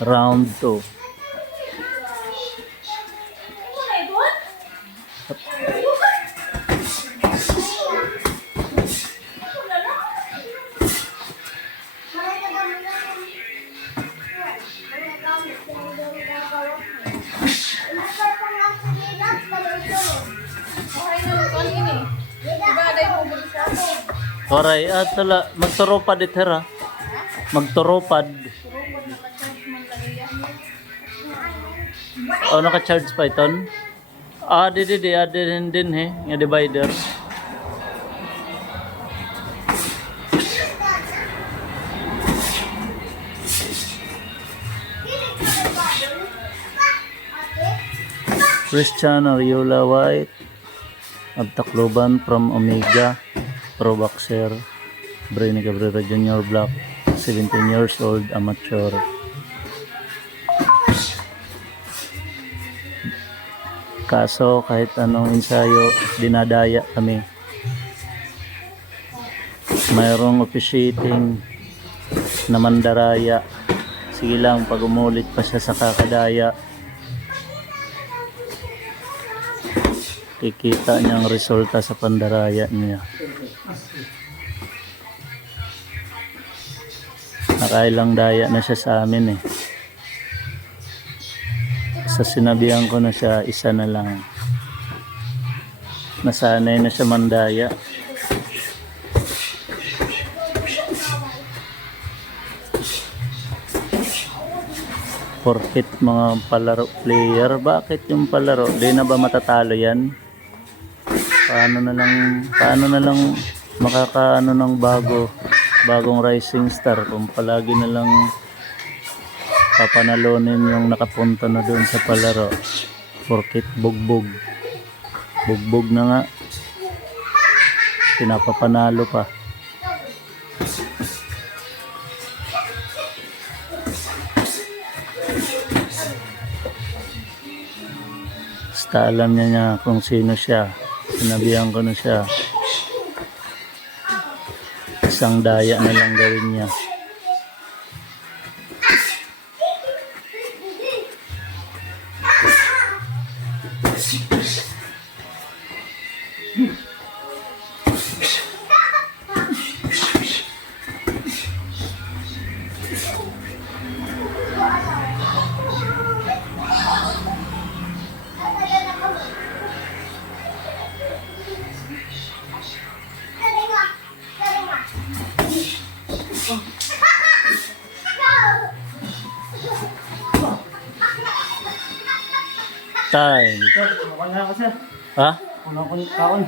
Round 2. Oray, tala, magturopad itera. Magturopad. Oh, naka-charge pa iton? Di, din he, nga divider. Christian Ariola White of Tacloban from Omega Pro Boxer, Brainy Cabrera Jr. Black, 17 years old, amateur. Kaso kahit anong ensayo, dinadaya kami. Mayroong officiating na mandaraya. Sige lang, pag umulit pa siya sa kakadaya, kikita niyang resulta sa pandaraya niya. Nakailang daya na siya sa amin eh. Sa sinabihan ko na siya, isa na lang. Nasanay na siya mandaya. Porkit mga palaro player, bakit yung palaro? Di na ba matatalo yan? Paano na lang makakaano ng bagong rising star kung palagi na lang papanalonin yung nakapunta na doon sa palaro. Porkit bugbog na nga, pinapapanalo pa. Basta alam niya kung sino siya. Sinabihan ko na siya, isang daya na lang gawin niya. Time. Ha? Wala ko kaon.